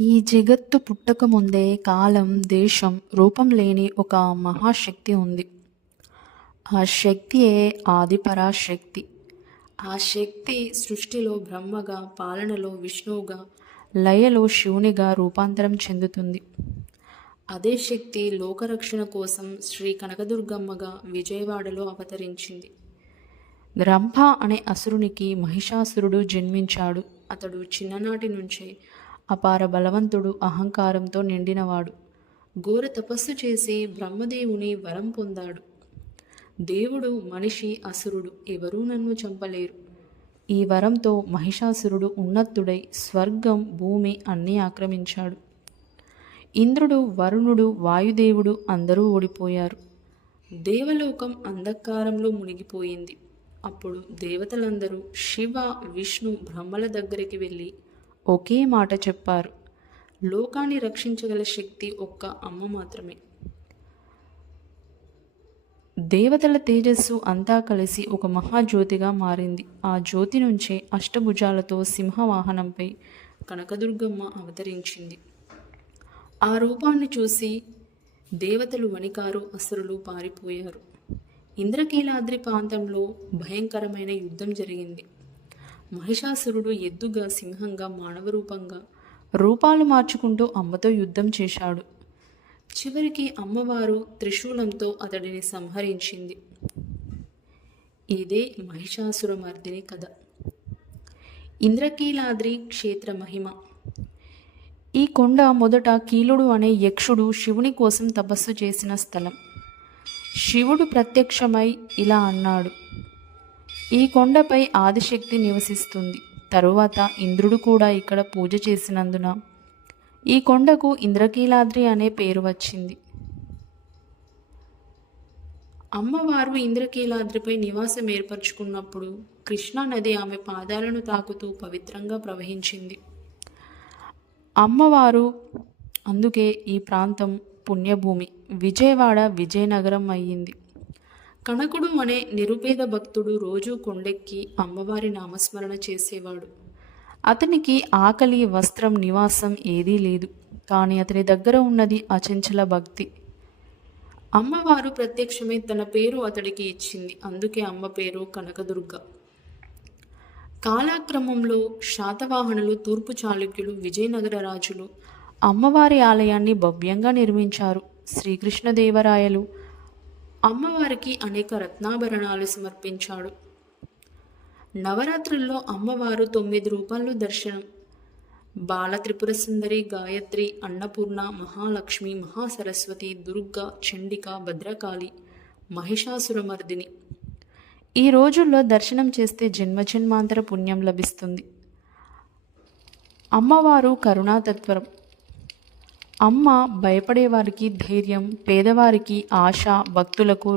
ఈ జగత్తు పుట్టకముందే కాలం, దేశం, రూపం లేని ఒక మహాశక్తి ఉంది. ఆ శక్తియే ఆదిపరాశక్తి. ఆ శక్తి సృష్టిలో బ్రహ్మగా, పాలనలో విష్ణువుగా, లయలో శివునిగా రూపాంతరం చెందుతుంది. అదే శక్తి లోకరక్షణ కోసం శ్రీ కనకదుర్గమ్మగా విజయవాడలో అవతరించింది. రంభ అనే అసురునికి మహిషాసురుడు జన్మించాడు. అతడు చిన్ననాటి నుంచే అపార బలవంతుడు, అహంకారంతో నిండినవాడు. ఘోర తపస్సు చేసి బ్రహ్మదేవుని వరం పొందాడు. దేవుడు, మనిషి, అసురుడు ఎవరూ నన్ను చంపలేరు. ఈ వరంతో మహిషాసురుడు ఉన్నతుడై స్వర్గం, భూమి అన్నీ ఆక్రమించాడు. ఇంద్రుడు, వరుణుడు, వాయుదేవుడు అందరూ ఓడిపోయారు. దేవలోకం అంధకారంలో మునిగిపోయింది. అప్పుడు దేవతలందరూ శివ, విష్ణు, బ్రహ్మల దగ్గరికి వెళ్ళి ఒకే మాట చెప్పారు. లోకాన్ని రక్షించగల శక్తి ఒక్క అమ్మ మాత్రమే. దేవతల తేజస్సు అంతా కలిసి ఒక మహాజ్యోతిగా మారింది. ఆ జ్యోతి నుంచే అష్టభుజాలతో సింహవాహనంపై కనకదుర్గమ్మ అవతరించింది. ఆ రూపాన్ని చూసి దేవతలు వణికారు, అసురులు పారిపోయారు. ఇంద్రకీలాద్రి ప్రాంతంలో భయంకరమైన యుద్ధం జరిగింది. మహిషాసురుడు ఎద్దుగా, సింహంగా, మానవ రూపంగా రూపాలు మార్చుకుంటూ అమ్మతో యుద్ధం చేశాడు. చివరికి అమ్మవారు త్రిశూలంతో అతడిని సంహరించింది. ఇదే మహిషాసురమర్దిని కథ. ఇంద్రకీలాద్రి క్షేత్ర మహిమ ఈ కొండ మొదట కీలుడు అనే యక్షుడు శివుని కోసం తపస్సు చేసిన స్థలం. శివుడు ప్రత్యక్షమై ఇలా అన్నాడు. ఈ కొండపై ఆదిశక్తి నివసిస్తుంది. తరువాత ఇంద్రుడు కూడా ఇక్కడ పూజ చేసినందున ఈ కొండకు ఇంద్రకీలాద్రి అనే పేరు వచ్చింది. అమ్మవారు ఇంద్రకీలాద్రిపై నివాసం ఏర్పరచుకున్నప్పుడు కృష్ణా నది ఆమె పాదాలను తాకుతూ పవిత్రంగా ప్రవహించింది. అమ్మవారు అందుకే ఈ ప్రాంతం పుణ్యభూమి. విజయవాడ విజయనగరం అయ్యింది. కనకుడు అనే నిరుపేద భక్తుడు రోజూ కొండెక్కి అమ్మవారి నామస్మరణ చేసేవాడు. అతనికి ఆకలి, వస్త్రం, నివాసం ఏదీ లేదు. కానీ అతని దగ్గర ఉన్నది అచంచల భక్తి. అమ్మవారు ప్రత్యక్షమే తన పేరు అతడికి ఇచ్చింది. అందుకే అమ్మ పేరు కనకదుర్గ. కాలక్రమంలో శాతవాహనులు, తూర్పు చాళుక్యులు, విజయనగర రాజులు అమ్మవారి ఆలయాన్ని భవ్యంగా నిర్మించారు. శ్రీకృష్ణదేవరాయలు అమ్మవారికి అనేక రత్నాభరణాలు సమర్పించాడు. నవరాత్రుల్లో అమ్మవారు తొమ్మిది రూపాల్లో దర్శనం. బాల త్రిపురసుందరి, గాయత్రి, అన్నపూర్ణ, మహాలక్ష్మి, మహాసరస్వతి, దుర్గ, చండిక, భద్రకాళి, మహిషాసురమర్దిని. ఈ రోజుల్లో దర్శనం చేస్తే జన్మజన్మాంతర పుణ్యం లభిస్తుంది. అమ్మవారు కరుణాతత్వరం అమ్మ భయపడేవారికి ధైర్యం, పేదవారికి ఆశ, భక్తులకు